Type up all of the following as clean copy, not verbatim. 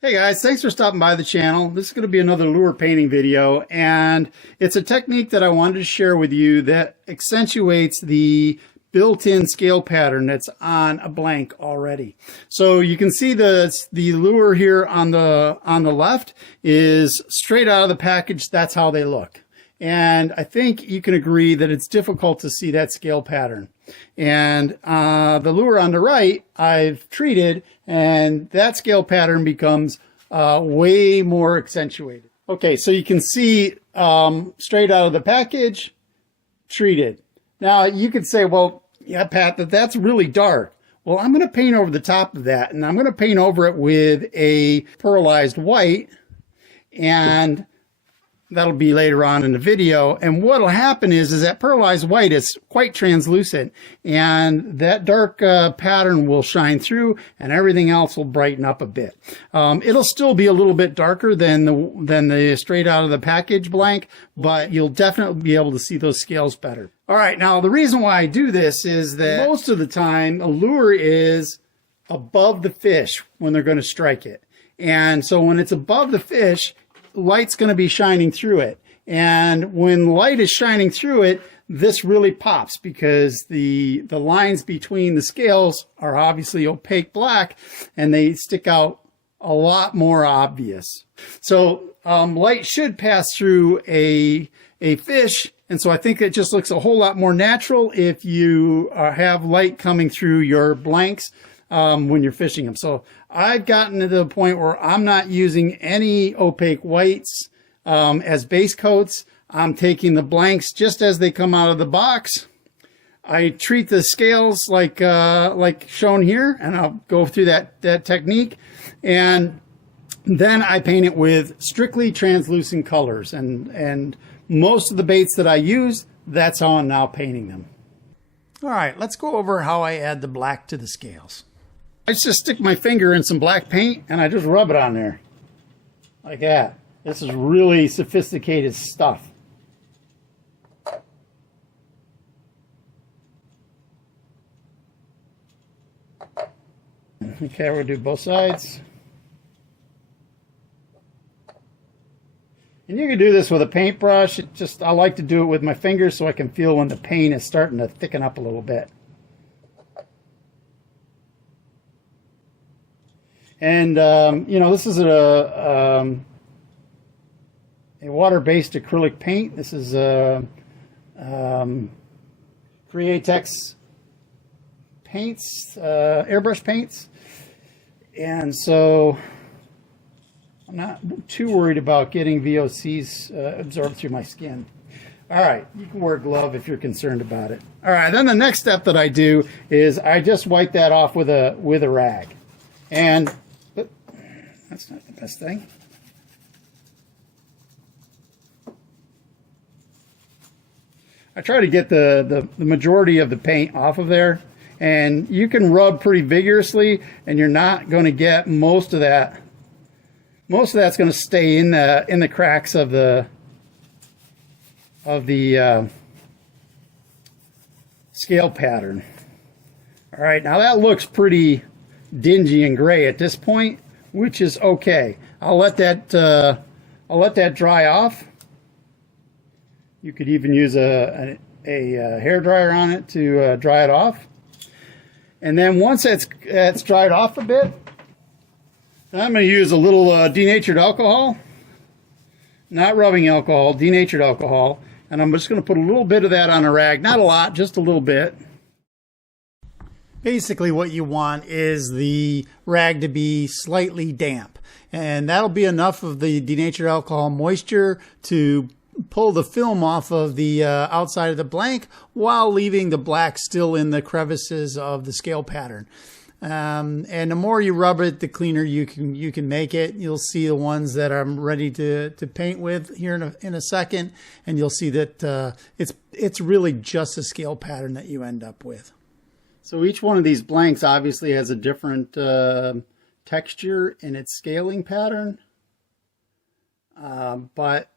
Hey guys, thanks for stopping by the channel. This is going to be another lure painting video, and it's a technique that I wanted to share with you that accentuates the built-in scale pattern that's on a blank already. So you can see the lure here on the left is straight out of the package. That's how they look. And I think you can agree that it's difficult to see that scale pattern. And the lure on the right, I've treated, and that scale pattern becomes way more accentuated. Okay, so you can see straight out of the package, treated. Now you could say, well, yeah, Pat, that's really dark. Well, I'm going to paint over the top of that, and I'm going to paint over it with a pearlized white, and that'll be later on in the video. And what'll happen is that pearlized white is quite translucent, and that dark pattern will shine through, and everything else will brighten up a bit. It'll still be a little bit darker than the straight out of the package blank, but you'll definitely be able to see those scales better. All right, now the reason why I do this is that most of the time a lure is above the fish when they're going to strike it. And so when it's above the fish, light's going to be shining through it. And when light is shining through it, this really pops because the lines between the scales are obviously opaque black, and they stick out a lot more obvious. So light should pass through a fish, and so I think it just looks a whole lot more natural if you have light coming through your blanks when you're fishing them. So I've gotten to the point where I'm not using any opaque whites as base coats. I'm taking the blanks just as they come out of the box. I treat the scales like shown here, and I'll go through that technique. And then I paint it with strictly translucent colors. And most of the baits that I use, that's how I'm now painting them. All right, let's go over how I add the black to the scales. I just stick my finger in some black paint and I just rub it on there like that. This is really sophisticated stuff. Okay, we'll do both sides. And you can do this with a paintbrush. I like to do it with my fingers so I can feel when the paint is starting to thicken up a little bit. And, you know, this is a water-based acrylic paint. This is Createx paints, airbrush paints. And so I'm not too worried about getting VOCs absorbed through my skin. All right, you can wear a glove if you're concerned about it. All right, then the next step that I do is I just wipe that off with a rag. And that's not the best thing. I try to get the majority of the paint off of there, and you can rub pretty vigorously, and you're not going to get most of that. Most of that's going to stay in the cracks of the scale pattern. All right, now that looks pretty dingy and gray at this point, which is okay. I'll let that dry off. You could even use a hair dryer on it to dry it off. And then once that's dried off a bit, I'm going to use a little denatured alcohol, not rubbing alcohol, denatured alcohol, and I'm just going to put a little bit of that on a rag, not a lot, just a little bit. Basically what you want is the rag to be slightly damp, and that'll be enough of the denatured alcohol moisture to pull the film off of the outside of the blank while leaving the black still in the crevices of the scale pattern. And the more you rub it, the cleaner you can make it. You'll see the ones that I'm ready to paint with here in a second, and you'll see that it's really just a scale pattern that you end up with. So each one of these blanks obviously has a different texture in its scaling pattern, but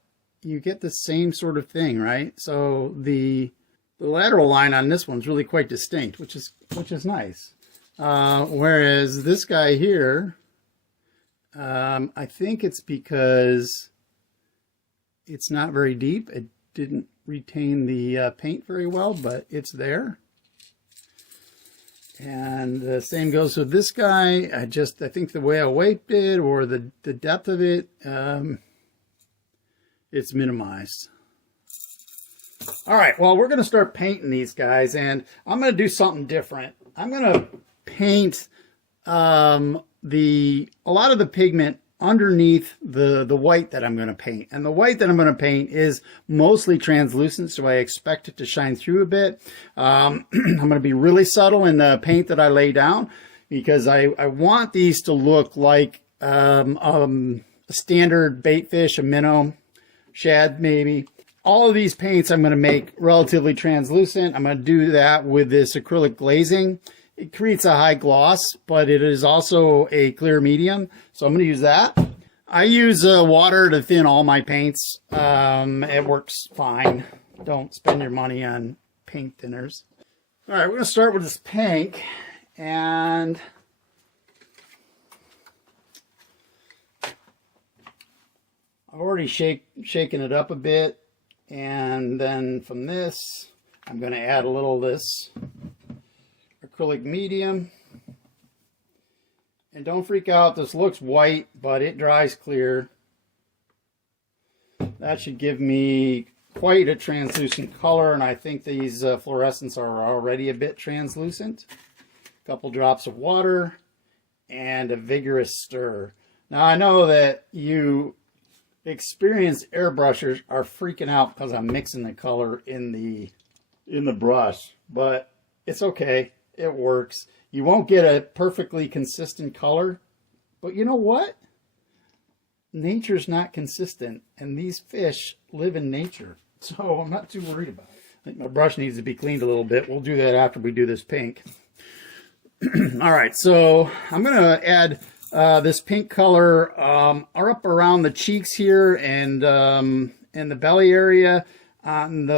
you get the same sort of thing, right? So the lateral line on this one's really quite distinct, which is nice. Whereas this guy here I think it's because it's not very deep. It didn't retain the paint very well, but it's there. And the same goes with this guy. I think the way I wiped it, or the depth of it, it's minimized. All right, well, we're going to start painting these guys, and I'm going to do something different. I'm going to paint a lot of the pigment underneath the white that I'm going to paint. And the white that I'm going to paint is mostly translucent, so I expect it to shine through a bit. I'm going to be really subtle in the paint that I lay down, because I want these to look like a standard bait fish, a minnow, shad maybe. All of these paints I'm going to make relatively translucent. I'm going to do that with this acrylic glazing. It creates a high gloss, but it is also a clear medium, so I'm going to use that. I use water to thin all my paints. It works fine. Don't spend your money on paint thinners. All right, we're going to start with this pink, and I've already shaken it up a bit, and then from this, I'm going to add a little of this acrylic medium. And don't freak out, this looks white, but it dries clear. That should give me quite a translucent color, and I think these fluorescents are already a bit translucent. A couple drops of water and a vigorous stir. Now I know that you experienced airbrushers are freaking out because I'm mixing the color in the brush, but it's okay. It works. You won't get a perfectly consistent color, but you know what? Nature's not consistent, and these fish live in nature, so I'm not too worried about it. I think my brush needs to be cleaned a little bit. We'll do that after we do this pink. All right, so I'm going to add this pink color up around the cheeks here and in the belly area on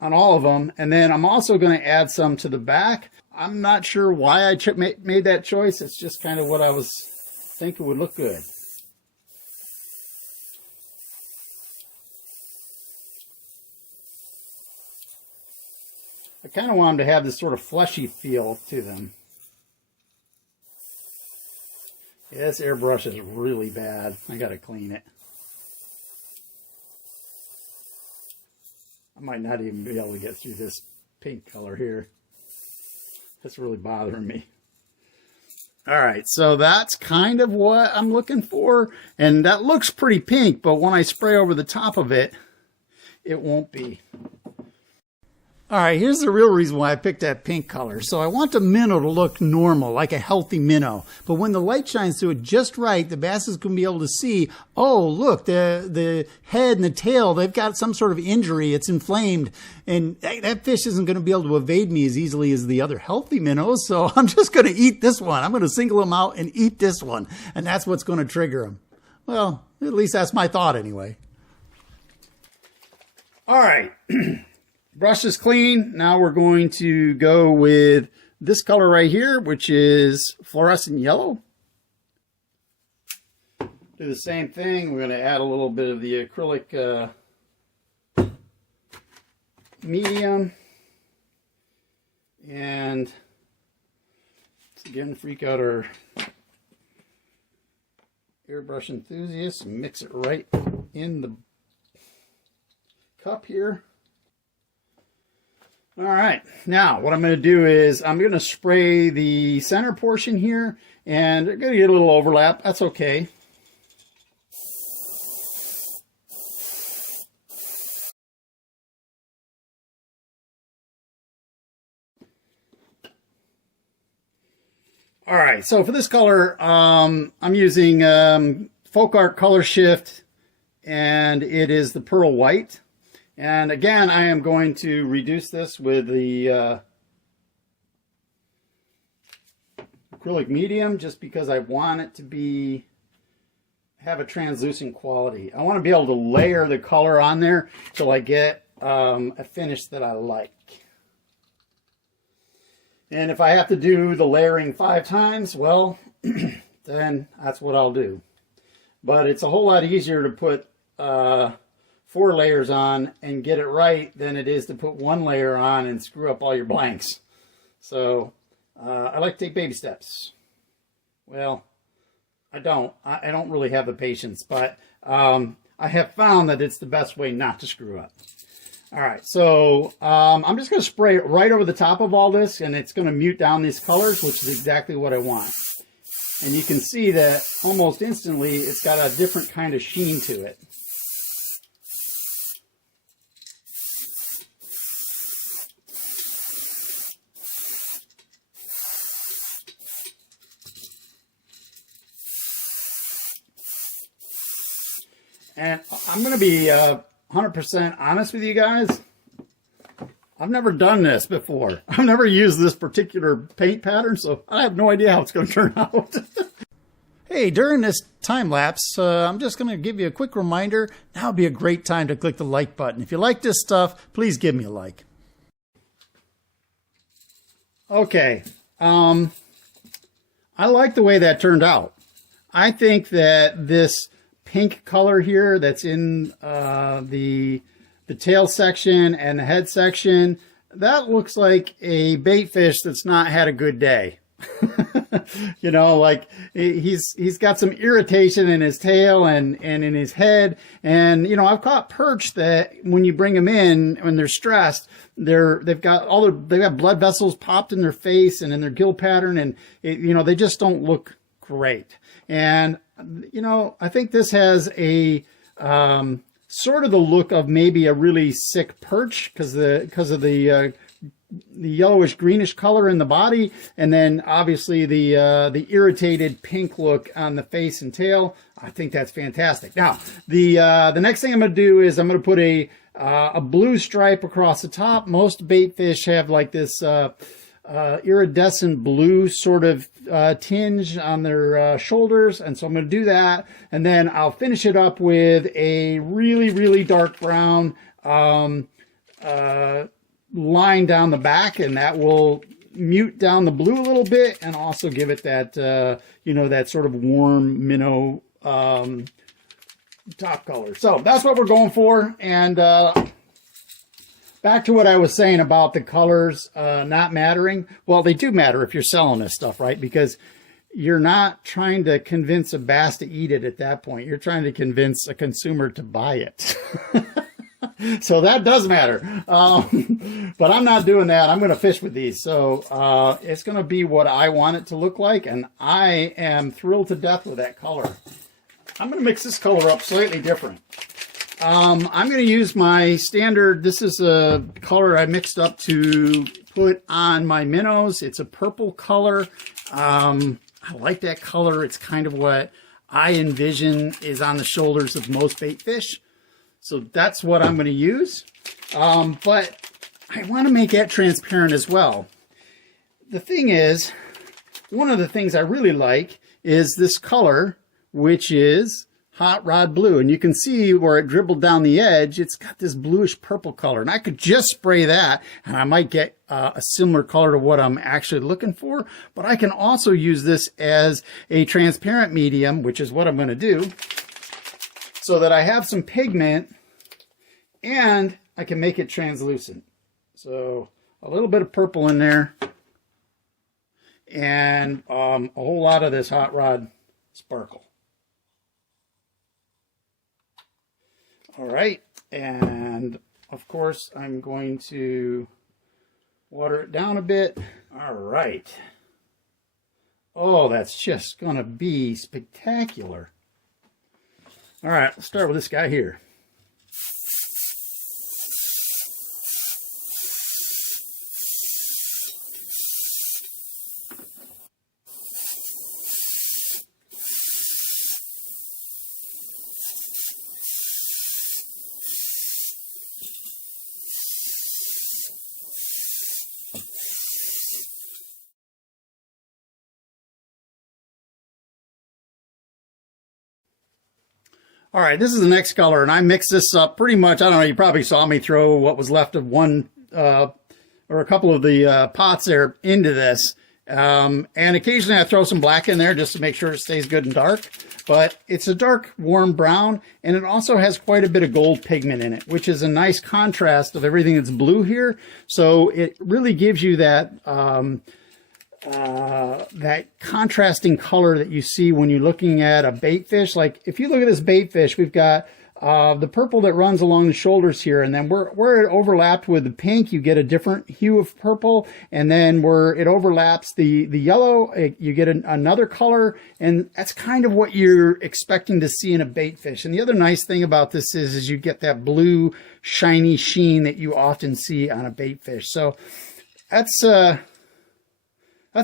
all of them, and then I'm also going to add some to the back. I'm not sure why I made that choice. It's just kind of what I was thinking would look good. I kind of want them to have this sort of fleshy feel to them. Yeah, this airbrush is really bad. I gotta clean it. I might not even be able to get through this pink color here. That's really bothering me. All right, so that's kind of what I'm looking for. And that looks pretty pink, but when I spray over the top of it, it won't be. All right, here's the real reason why I picked that pink color. So I want the minnow to look normal, like a healthy minnow. But when the light shines through it just right, the bass is going to be able to see, oh, look, the head and the tail, they've got some sort of injury. It's inflamed. And that fish isn't going to be able to evade me as easily as the other healthy minnows. So I'm just going to eat this one. I'm going to single them out and eat this one. And that's what's going to trigger them. Well, at least that's my thought anyway. All right. Brush is clean. Now we're going to go with this color right here, which is fluorescent yellow. Do the same thing. We're going to add a little bit of the acrylic medium. And again, freak out our airbrush enthusiasts and mix it right in the cup here. All right, now what I'm going to do is I'm going to spray the center portion here, and they're going to get a little overlap. That's okay. All right, so for this color, I'm using Folk Art Color Shift, and it is the Pearl White. And again, I am going to reduce this with the acrylic medium just because I want it to have a translucent quality. I want to be able to layer the color on there till I get a finish that I like. And if I have to do the layering 5 times, well, then that's what I'll do. But it's a whole lot easier to put 4 layers on and get it right than it is to put 1 layer on and screw up all your blanks. So I like to take baby steps. Well, I don't really have the patience, but I have found that it's the best way not to screw up. All right, so I'm just going to spray it right over the top of all this, and it's going to mute down these colors, which is exactly what I want. And you can see that almost instantly it's got a different kind of sheen to it. And I'm going to be 100% honest with you guys. I've never done this before. I've never used this particular paint pattern, so I have no idea how it's going to turn out. Hey, during this time lapse, I'm just going to give you a quick reminder. Now would be a great time to click the like button. If you like this stuff, please give me a like. Okay. I like the way that turned out. I think that this pink color here that's in the tail section and the head section, that looks like a bait fish that's not had a good day. You know, like he's got some irritation in his tail and in his head. And, you know, I've caught perch that when you bring them in, when they're stressed, they've got blood vessels popped in their face and in their gill pattern. And, you know, they just don't look great. And, you know, I think this has a sort of the look of maybe a really sick perch because of the yellowish greenish color in the body, and then obviously the irritated pink look on the face and tail. I think that's fantastic. Now the next thing I'm going to do is I'm going to put a blue stripe across the top. Most bait fish have like this iridescent blue sort of tinge on their shoulders, and so I'm going to do that, and then I'll finish it up with a really dark brown line down the back, and that will mute down the blue a little bit and also give it that you know, that sort of warm minnow top color. So that's what we're going for. And back to what I was saying about the colors not mattering. Well, they do matter if you're selling this stuff, right? Because you're not trying to convince a bass to eat it at that point. You're trying to convince a consumer to buy it. So that does matter. But I'm not doing that. I'm going to fish with these. So it's going to be what I want it to look like. And I am thrilled to death with that color. I'm going to mix this color up slightly different. I'm going to use my standard. This is a color I mixed up to put on my minnows. It's a purple color. I like that color. It's kind of what I envision is on the shoulders of most bait fish. So that's what I'm going to use. But I want to make that transparent as well. The thing is, one of the things I really like is this color, which is hot rod blue. And you can see where it dribbled down the edge, it's got this bluish purple color. And I could just spray that and I might get a similar color to what I'm actually looking for. But I can also use this as a transparent medium, which is what I'm going to do, so that I have some pigment and I can make it translucent. So a little bit of purple in there and a whole lot of this hot rod sparkle. All right, and of course I'm going to water it down a bit. All right. Oh, that's just gonna be spectacular. All right, let's start with this guy here. All right, this is the next color, and I mixed this up pretty much. I don't know, you probably saw me throw what was left of one or a couple of the pots there into this. And occasionally I throw some black in there just to make sure it stays good and dark. But it's a dark, warm brown, and it also has quite a bit of gold pigment in it, which is a nice contrast of everything that's blue here. So it really gives you that that contrasting color that you see when you're looking at a bait fish. Like if you look at this bait fish, we've got the purple that runs along the shoulders here, and then where it overlapped with the pink, you get a different hue of purple, and then where it overlaps the yellow, you get another color, and that's kind of what you're expecting to see in a bait fish. And the other nice thing about this is you get that blue shiny sheen that you often see on a bait fish. So that's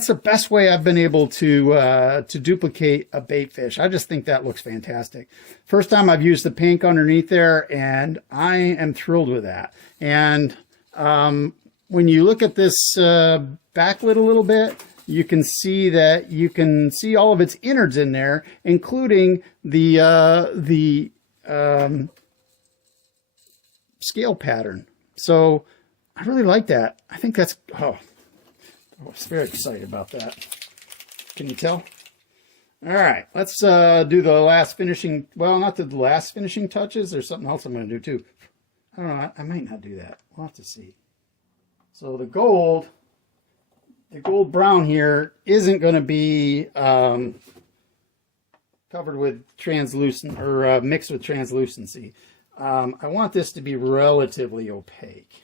the best way I've been able to duplicate a bait fish. I just think that looks fantastic. First time I've used the pink underneath there, and I am thrilled with that. And when you look at this backlit a little bit, you can see that you can see all of its innards in there, including the scale pattern. So I really like that. I think that's, oh, I was very excited about that. Can you tell? All right, let's do the last finishing, well, not the last finishing touches. There's something else I'm going to do too. I don't know, I might not do that. We'll have to see. So the gold brown here isn't going to be covered with translucent or mixed with translucency. I want this to be relatively opaque.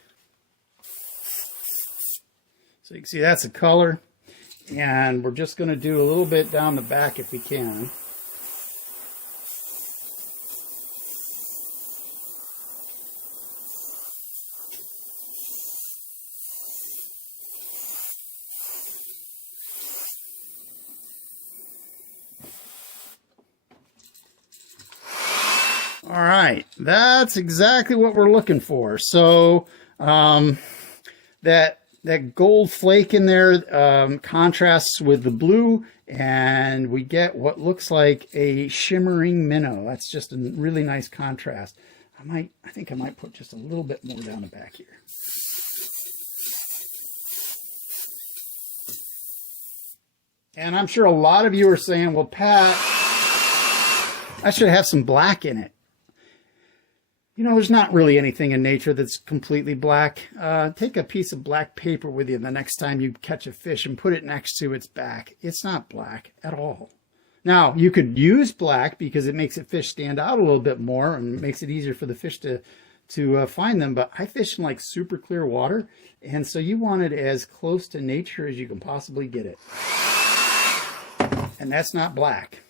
So you can see that's the color, and we're just going to do a little bit down the back if we can. All right, that's exactly what we're looking for. So that gold flake in there contrasts with the blue, and we get what looks like a shimmering minnow. That's just a really nice contrast. I think I might put just a little bit more down the back here. And I'm sure a lot of you are saying, well, Pat, I should have some black in it. You know, there's not really anything in nature that's completely black. Take a piece of black paper with you the next time you catch a fish and put it next to its back. It's not black at all. Now, you could use black because it makes a fish stand out a little bit more and makes it easier for the fish to find them. But I fish in like super clear water, and so you want it as close to nature as you can possibly get it. And that's not black.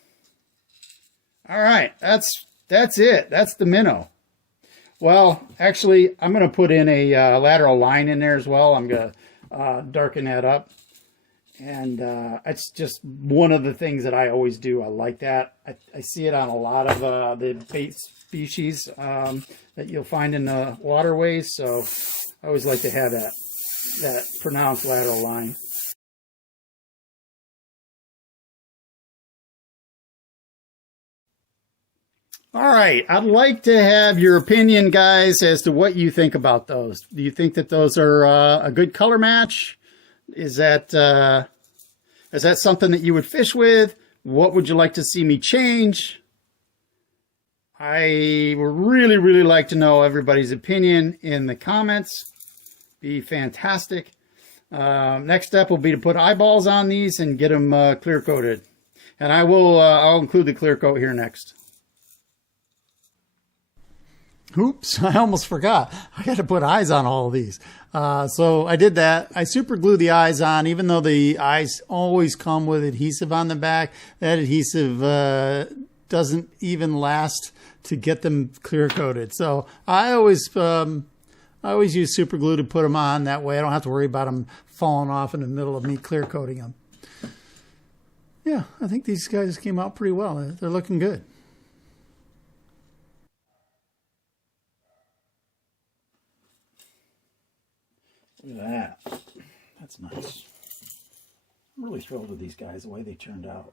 All right, that's it. That's the minnow. Well, actually, I'm going to put in a lateral line in there as well. I'm going to darken that up. And it's just one of the things that I always do. I like that. I see it on a lot of the bait species that you'll find in the waterways. So I always like to have that pronounced lateral line. All right, I'd like to have your opinion, guys, as to what you think about those. Do you think that those are a good color match? Is that something that you would fish with? What would you like to see me change? I would really, really like to know everybody's opinion in the comments. Be fantastic. Next step will be to put eyeballs on these and get them clear coated. And I'll include the clear coat here next. Oops, I almost forgot. I got to put eyes on all of these. So I did that. I super glued the eyes on, even though the eyes always come with adhesive on the back. That adhesive doesn't even last to get them clear coated. So I always use super glue to put them on. That way I don't have to worry about them falling off in the middle of me clear coating them. Yeah, I think these guys came out pretty well. They're looking good. Look at that. That's nice. I'm really thrilled with these guys, the way they turned out.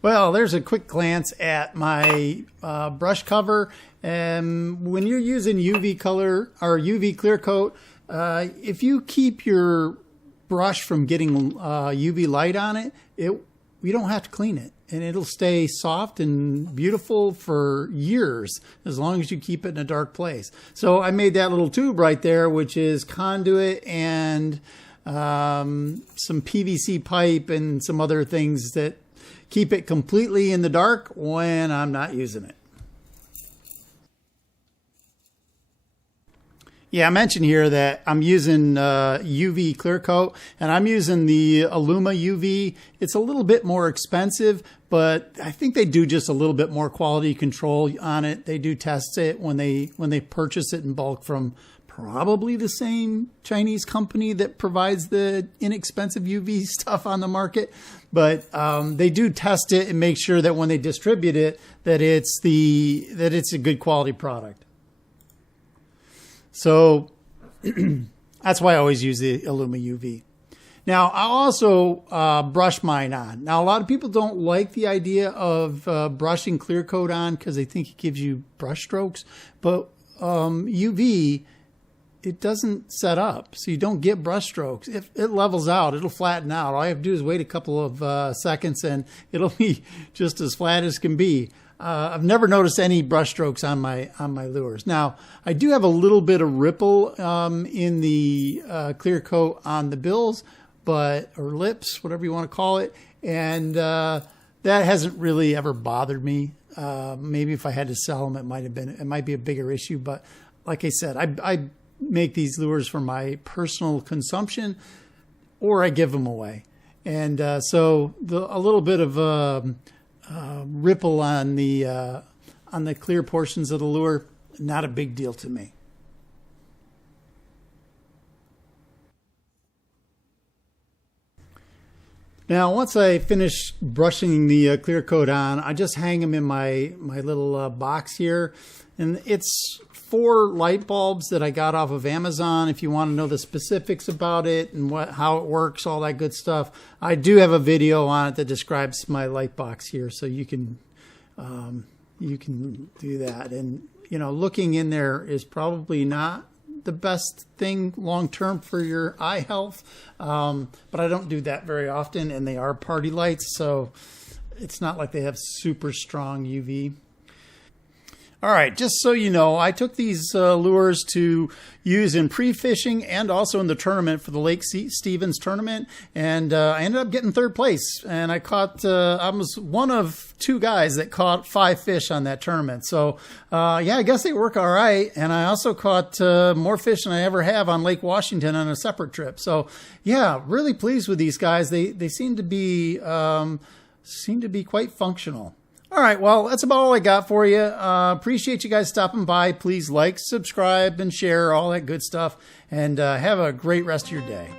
Well, there's a quick glance at my brush cover. And when you're using UV color or UV clear coat, if you keep your brush from getting UV light on it, you don't have to clean it. And it'll stay soft and beautiful for years as long as you keep it in a dark place. So I made that little tube right there, which is conduit and some PVC pipe and some other things that keep it completely in the dark when I'm not using it. Yeah, I mentioned here that I'm using UV clear coat, and I'm using the Illuma UV. It's a little bit more expensive, but I think they do just a little bit more quality control on it. They do test it when they purchase it in bulk from probably the same Chinese company that provides the inexpensive UV stuff on the market. But they do test it and make sure that when they distribute it, that it's a good quality product. So that's why I always use the Illuma UV. Now, I also brush mine on. Now, a lot of people don't like the idea of brushing clear coat on because they think it gives you brush strokes. But UV, it doesn't set up, so you don't get brush strokes. If it levels out, it'll flatten out. All you have to do is wait a couple of seconds, and it'll be just as flat as can be. I've never noticed any brush strokes on my lures. Now, I do have a little bit of ripple in the clear coat on the bills, or lips, whatever you want to call it, and that hasn't really ever bothered me. Maybe if I had to sell them, it might be a bigger issue. But like I said, I make these lures for my personal consumption, or I give them away, and so a little bit of ripple on the clear portions of the lure, not a big deal to me. Now, once I finish brushing the clear coat on, I just hang them in my little box here, and it's 4 light bulbs that I got off of Amazon. If you want to know the specifics about it and how it works, all that good stuff, I do have a video on it that describes my light box here, so you can do that. And looking in there is probably not the best thing long term for your eye health, but I don't do that very often, and they are party lights, so it's not like they have super strong UV. All right, just so you know, I took these lures to use in pre-fishing and also in the tournament for the Lake Stevens tournament, and I ended up getting 3rd place. And I was one of 2 guys that caught 5 fish on that tournament. So yeah, I guess they work all right. And I also caught more fish than I ever have on Lake Washington on a separate trip. So yeah, really pleased with these guys. They seem to be quite functional. All right, well, that's about all I got for you. Appreciate you guys stopping by. Please like, subscribe, and share, all that good stuff. And have a great rest of your day.